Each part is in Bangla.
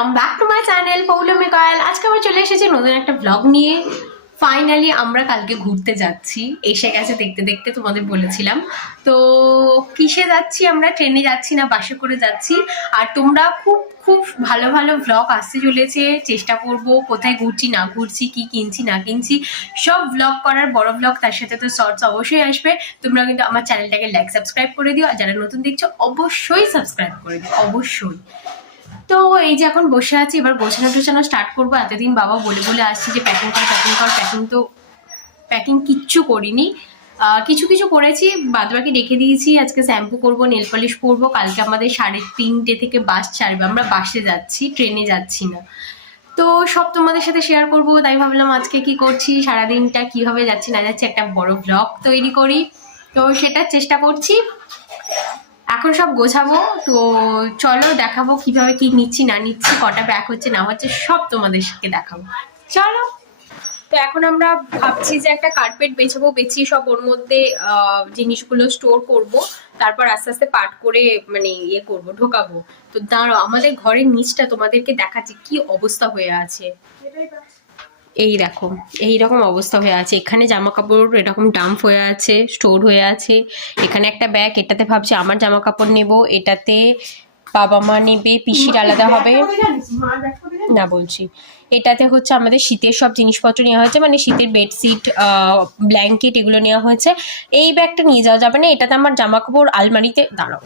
Welcome back to my channel Poulami Kayal আজকে আবার চলে এসেছি নতুন একটা ব্লগ নিয়ে। ফাইনালি আমরা কালকে ঘুরতে যাচ্ছি। এসে গেছে দেখতে দেখতে, তোমাদের বলেছিলাম। তো কিসে যাচ্ছি আমরা? ট্রেনে যাচ্ছি না, বাসে করে যাচ্ছি। আর তোমরা খুব খুব ভালো ভালো ব্লগ আসতে চলেছে। চেষ্টা করব কোথায় ঘুরছি, না ঘুরছি, কি কিনছি, না কিনছি। সব ব্লগ করার, বড় ব্লগ তার সাথে তো শর্টস অবশ্যই আসবে। তোমরা কিন্তু আমার চ্যানেলটাকে লাইক সাবস্ক্রাইব করে দিও। আর যারা নতুন দেখছ, অবশ্যই সাবস্ক্রাইব করে দিও। অবশ্যই। তো এই যে এখন বসে আছি, এবার গোছানো টোছানো স্টার্ট করব। এতদিন বাবা বলে বলে আসছে যে প্যাকিং কর প্যাকিং কর প্যাকিং তো প্যাকিং কিচ্ছু করিনি। কিছু কিছু করেছি বাদ বাকি রেখে দিয়েছি। আজকে শ্যাম্পু করব নেল পলিশ করব। কালকে আমাদের সাড়ে তিনটে থেকে বাস ছাড়বে। আমরা বাসে যাচ্ছি ট্রেনে যাচ্ছি না। তো সব তোমাদের সাথে শেয়ার করব। তাই ভাবলাম আজকে কি করছি, সারাদিনটা কীভাবে যাচ্ছি না যাচ্ছি একটা বড় ব্লগ তৈরি করি। তো সেটার চেষ্টা করছি। এখন সব গোছাবো, তো চলো দেখাবো কীভাবে কি নিচ্ছি, না নিচ্ছি, কটা ব্যাগ হচ্ছে, না হচ্ছে, সব তোমাদেরকে দেখাবো। চলো। তো এখন আমরা ভাবছি যে একটা কার্পেট বেছাবো, বেছিয়ে সব ওর মধ্যে জিনিসগুলো স্টোর করব, তারপর আস্তে আস্তে পাট করে মানে ইয়ে করব, ঢোকাবো। তো দাঁড়ো আমাদের ঘরের নিচটা তোমাদেরকে দেখাচ্ছি, কি অবস্থা হয়ে আছে। এই দেখো এই রকম অবস্থা হয়ে আছে। এখানে জামা কাপড় এরকম ডাম্প হয়ে আছে স্টোর হয়ে আছে। এখানে একটা ব্যাগ এটাতে ভাবছি আমার জামা কাপড় নেব এটাতে বাবা মা নেবে পিসির আলাদা হবে। না বলছি। এটাতে হচ্ছে আমাদের শীতের সব জিনিসপত্র নেওয়া হয়েছে মানে শীতের বেডশিট ব্ল্যাঙ্কেট এগুলো নেওয়া হয়েছে। এই ব্যাগটা নিয়ে যাওয়া যাবে না এটাতে আমার জামা কাপড় আলমারিতে দাঁড়াও।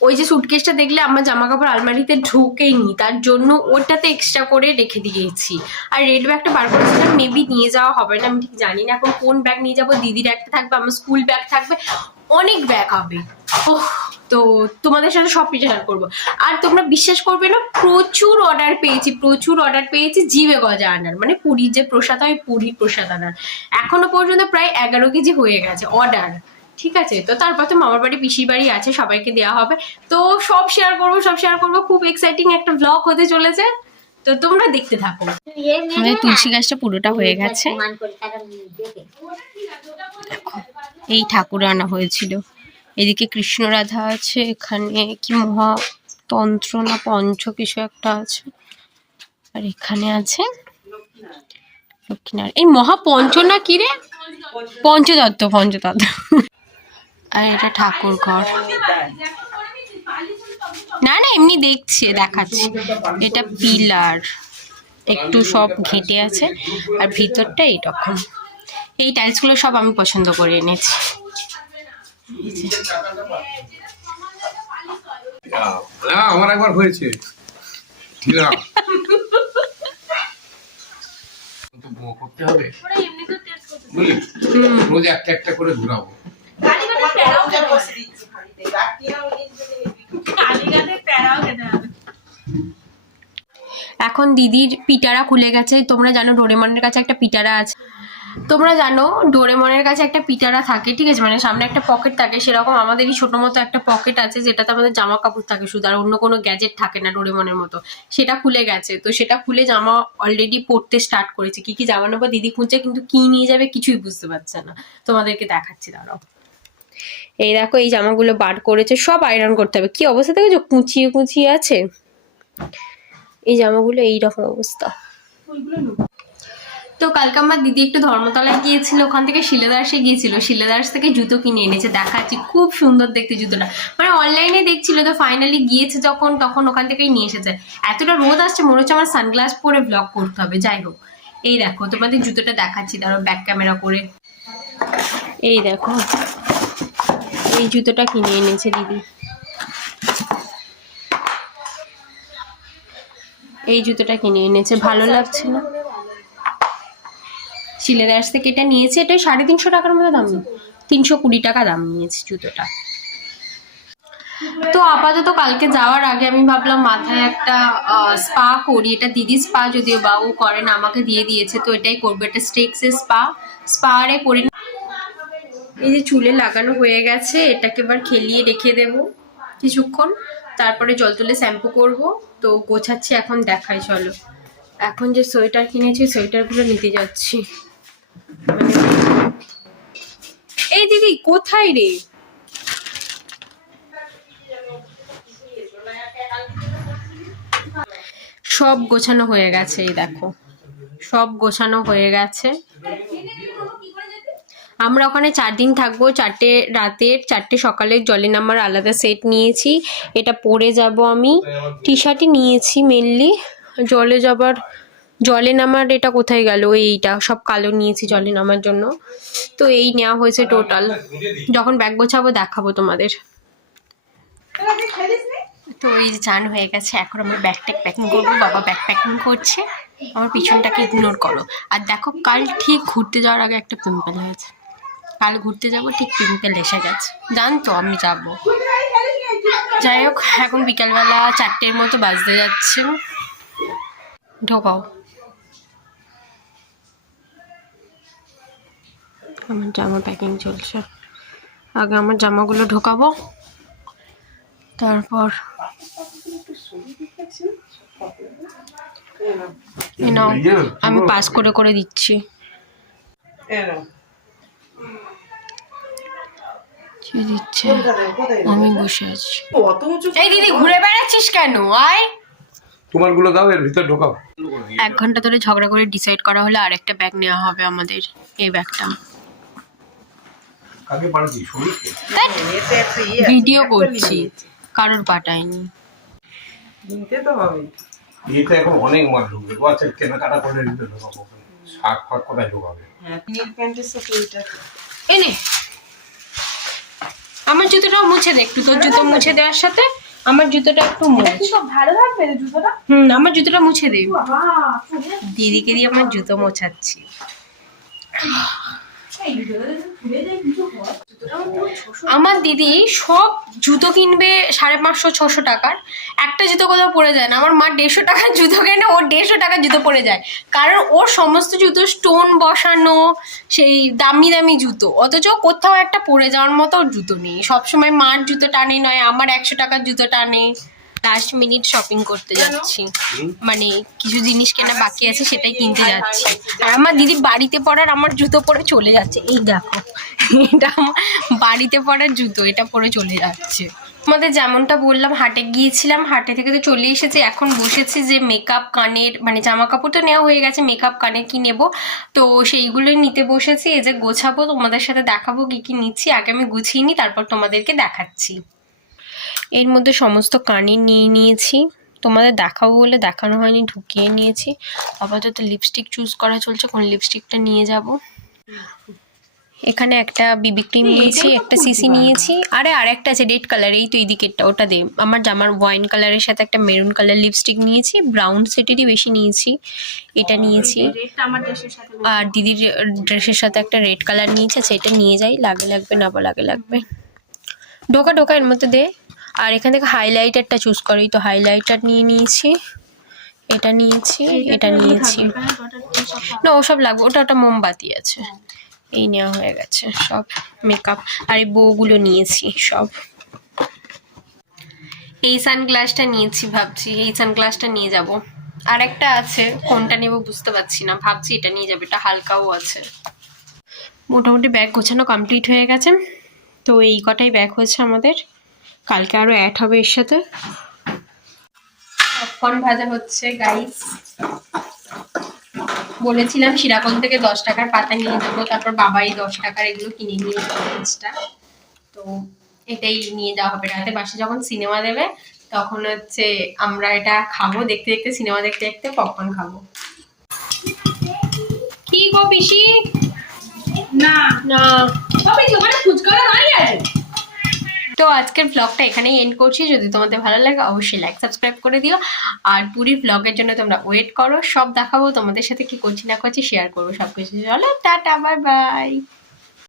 ওই যে সুটকেসটা দেখলে আমার জামা কাপড় আলমারিতে ঢোকেনি তার জন্য ওটাতে এক্সট্রা করে রেখে দিয়েছি। আর রেড ব্যাগটা বার করেছিলাম মেবি নিয়ে যাওয়া হবে না, আমি ঠিক জানি না এখন কোন ব্যাগ নিয়ে যাব, দিদির একটা থাকবে, আমার স্কুল ব্যাগ থাকবে, অনেক ব্যাগ হবে। তো তোমাদের সাথে সব শেয়ার করব। আর তোমরা বিশ্বাস করবে না, প্রচুর অর্ডার পেয়েছি, প্রচুর অর্ডার পেয়েছি জিভে গজা আনার মানে পুরীর যে প্রসাদ হয়, পুরীর প্রসাদ আনার। এখনও পর্যন্ত প্রায় এগারো কেজি হয়ে গেছে অর্ডার ঠিক আছে? তো তারপর তো মামার বাড়ি, পিসির বাড়ি আছে, সবাইকে দেওয়া হবে। তো সব শেয়ার করব, সব শেয়ার করব। খুব এক্সাইটিং একটা ব্লগ হতে চলেছে। তো তোমরা দেখতে থাকো। আমাদের তুলসী গাছটা পুরোটা হয়ে গেছে। এই ঠাকুর আনা হয়েছিল। এদিকে কৃষ্ণ রাধা আছে, এখানে কি মহা তন্ত্র না পঞ্চ কিছু একটা আছে। আর এখানে আছে লক্ষ্মীনারায়ণ। এই মহা পঞ্চ না কি রে? পঞ্চতত্ত্ব আর এটা ঠাকুর ঘর। না না এমনি দেখছি দেখাচ্ছি। এটা পিলার। একটু সব ঘেঁটে আছে আর ভিতরটা এইরকম। এই টাইলসগুলো সব আমি পছন্দ করে এনেছি। আমার একবার হয়েছে। দিলাম তো বো করতে হবে। রোজ একটা একটা করে ঘুরাবো। এখন দিদির পিটারা খুলে গেছে। তোমরা জানো ডোরেমনের কাছে একটা পিটারা আছে। তোমরা জানো ডোরেমনের কাছে একটা পিটারা থাকে ঠিক আছে? মানে সামনে একটা পকেট থাকে সেরকম আমাদেরই ছোট মতো একটা পকেট আছে যেটাতে আমাদের জামা কাপড় থাকে শুধু আর অন্য কোনো গ্যাজেট থাকে না ডোরেমনের মতো। সেটা খুলে গেছে। তো সেটা খুলে জামা অলরেডি পরতে স্টার্ট করেছে। কি কি জামা নেব দিদি খুঁজছে কিন্তু কি নিয়ে যাবে কিছুই বুঝতে পারছে না। তোমাদেরকে দেখাচ্ছি দাঁড়াও। এই দেখো এই জামাগুলো বার করেছে সব আয়রন করতে হবে। কি অবস্থা দেখেছ? কুচিয়ে কুচিয়ে আছে। এই জামাগুলো এইরকম অবস্থা। তো কালকে আমার দিদি একটু ধর্মতলায় গিয়েছিল ওখান থেকে শিলাদাসে গিয়েছিল। শিলাদাস থেকে জুতো কিনে এনেছে দেখাচ্ছি। খুব সুন্দর দেখতে জুতোটা। মানে অনলাইনে দেখছিল তো ফাইনালি গিয়েছে যখন তখন ওখান থেকেই নিয়ে এসেছে। এতটা রোদ আসছে মনে হচ্ছে আমার সানগ্লাস পরে ব্লগ করতে হবে। যাই হোক এই দেখো তোমাদের জুতোটা দেখাচ্ছি। ধরো ব্যাক ক্যামেরা করে। এই দেখো এই জুতোটা কিনে এনেছে দিদি। এই জুতোটা কিনে এনেছে, ভালো লাগছে না। শিলেদাস থেকে এটা নিয়েছে, এটা সাড়ে তিনশো টাকার মতো দাম তিনশো কুড়ি টাকা দাম নিয়েছে জুতোটা। তো আপাতত কালকে যাওয়ার আগে আমি ভাবলাম, মাথায় একটা স্পা করি। এটা দিদি স্পা যদিও বা ও করে আমাকে দিয়ে দিয়েছে, তো এটাই করব। এটা স্টেক্সের স্পা স্পারে করে এই যে চুলে লাগানো হয়ে গেছে, এটাকে এবার খেলিয়ে রেখে দেব কিছুক্ষণ। তারপরে জল তুলে শ্যাম্পু করব। তো গোছাচ্ছি এখন দেখাই, চলো। এখন যে সোয়েটার কিনেছি, সোয়েটারগুলো নিতে যাচ্ছি। এই দিদি, কোথায় রে? সব গোছানো হয়ে গেছে, এই দেখো। সব গোছানো হয়ে গেছে। আমরা ওখানে চার দিন থাকব। চারটে রাতের, চারটে সকালের জলে নামার আলাদা সেট নিয়েছি। এটা পরে যাব আমি। টি শার্টই নিয়েছি মেনলি জলে যাবার, জলে নামার এটা কোথায় গেল? এইটা, সব কালো নিয়েছি জলে নামার জন্য। তো এই নেওয়া হয়েছে টোটাল যখন ব্যাগ গোছাবো, দেখাবো তোমাদের। তো এই যে চান হয়ে গেছে। এখন আমরা ব্যাগ ট্যাগ প্যাকিং করব। বাবা ব্যাগ প্যাকিং করছে। আমার পিছনটাকে ইগনোর করো। আর দেখো, কাল ঠিক ঘুরতে যাওয়ার আগে একটা পিম্পল হয়েছে। কাল ঘুরতে যাব, ঠিক পিম্পল এসে গেছে। জানতো আমি যাব। যাই হোক, এখন বিকালবেলা চারটের মতো বাজতে যাচ্ছে। ঢোকাও। আমার জামা প্যাকিং চলছে। আগে আমার জামাগুলো ঢোকাবো। তারপর আমি পাস করে করে দিচ্ছি। যে দিচ্ছে। আমি বসে আছি। এই দিদি ঘুরে বেড়াচ্ছিস কেন? আয়। তোমারগুলো দাও এর ভিতর ঢোকাও। এক ঘণ্টা ধরে ঝগড়া করে ডিসাইড করা হলে আরেকটা ব্যাগ নেওয়া হবে আমাদের এই ব্যাগটা কাকে পাঠাচ্ছি এতে একটা ইয়ে ভিডিও করছি। কারোর পাঠায়নি। নিতে তো হবে। এতে এখন অনেক মাল ঢুকবে। ও আচ্ছা কেনাকাটা করে এর ঢোকাবো। শাক ফাক কোথায় ঢোকাবে? হ্যাঁ নীল প্যান্টের সাথে ওইটা এনে আমার জুতোটাও মুছে দে একটু তোর জুতো মুছে দেওয়ার সাথে আমার জুতোটা একটু মুছে। ভালো থাকবে জুতোটা? হুম আমার জুতোটা মুছে দে। দিদিকে দিয়ে আমার জুতো মোছাচ্ছি। আমার দিদি সব জুতো কিনবে সাড়ে পাঁচশো, ছশো টাকার। একটা জুতো কোথাও পরে যায় না। আমার মা দেড়শো টাকার জুতো কেনে ওর দেড়শো টাকার জুতো পরে যায়। কারণ ওর সমস্ত জুতো স্টোন বসানো, সেই দামি দামি জুতো। অথচ কোথাও একটা পরে যাওয়ার মতো জুতো নেই। সবসময় মার জুতো টানে নয়, আমার একশো টাকার জুতো টানে। লাস্ট মিনিট শপিং করতে যাচ্ছি। মানে কিছু জিনিস কেনা বাকি আছে সেটাই কিনতে যাচ্ছি। আর আমার দিদি বাড়িতে পড়ার আমার জুতো পরে চলে যাচ্ছে। এই দেখো এটা আমার বাড়িতে পড়ার জুতো এটা পরে চলে যাচ্ছে। আমাদের যেমনটা বললাম হাটে গিয়েছিলাম হাটে থেকে তো চলে এসেছে। এখন বসেছি যে মেকআপ কানের মানে জামা কাপড় তো নেওয়া হয়ে গেছে মেকআপ কানের কি নেব? তো সেইগুলোই নিতে বসেছি। এই যে গোছাবো তোমাদের সাথে দেখাবো কি কি নিচ্ছি। আগে আমি গুছিয়ে নিই তারপর তোমাদেরকে দেখাচ্ছি। এর মধ্যে সমস্ত কানের নিয়ে নিয়েছি। তোমাদের দেখাবো বলে দেখানো হয়নি ঢুকিয়ে নিয়েছি। আপাতত লিপস্টিক চুজ করা চলছে কোন লিপস্টিকটা নিয়ে যাব। এখানে একটা বিবি ক্রিম নিয়েছি একটা সিসি নিয়েছি। আরে আরেকটা আছে রেড কালার এই তো এই দিকেরটা ওটা দে। আমার জামার ওয়াইন কালারের সাথে একটা মেরুন কালার লিপস্টিক নিয়েছি ব্রাউন সেটেরই বেশি নিয়েছি। এটা নিয়েছি। আর দিদির ড্রেসের সাথে একটা রেড কালার নিয়েছে সেটা নিয়ে যাই লাগে লাগবে না বা লাগে লাগবে। ঢোকা ঢোকা এর মধ্যে দে। আর এখান থেকে হাইলাইটারটা চুজ করি। তো হাইলাইটার নিয়ে নিয়েছি। এটা নিয়েছি এটা নিয়েছি। না ওসব লাগবে ওটা ওটা মোমবাতি আছে। এই নেওয়া হয়ে গেছে সব মেকআপ আর এই বউগুলো নিয়েছি সব। এই সানগ্লাসটা নিয়েছি ভাবছি এই সানগ্লাসটা নিয়ে যাব। আর একটা আছে কোনটা নেব বুঝতে পারছি না ভাবছি এটা নিয়ে যাবে এটা হালকাও আছে। মোটামুটি ব্যাগ গোছানো কমপ্লিট হয়ে গেছে। তো এই কটাই ব্যাগ হয়েছে আমাদের। কালকে আরও অ্যাড হবে এর সাথে? পপকর্ন ভাজা হচ্ছে গাইস বলেছিলাম সিরাকন থেকে দশ টাকার পাতা নিয়ে দেবো তারপর বাবাই দশ টাকার এগুলো কিনে নিয়ে যাবে তো এটাই নিয়ে যাওয়া হবে। রাতে বাসে যখন সিনেমা দেবে তখন হচ্ছে আমরা এটা খাব দেখতে দেখতে সিনেমা দেখতে দেখতে পপকর্ন খাব। কি গো পিসি? না। না। তবে ফুচকা দাঁড়িয়ে আছে। তো আজকের ব্লগটা এখানেই এন্ড করছি। যদি তোমাদের ভালো লাগে, অবশ্যই লাইক সাবস্ক্রাইব করে দিও। আর পুরী ব্লগের জন্য তোমরা ওয়েট করো। সব দেখাবো, তোমাদের সাথে কি করছি না করছি শেয়ার করব সব কিছু চলো, টাটা বাই বাই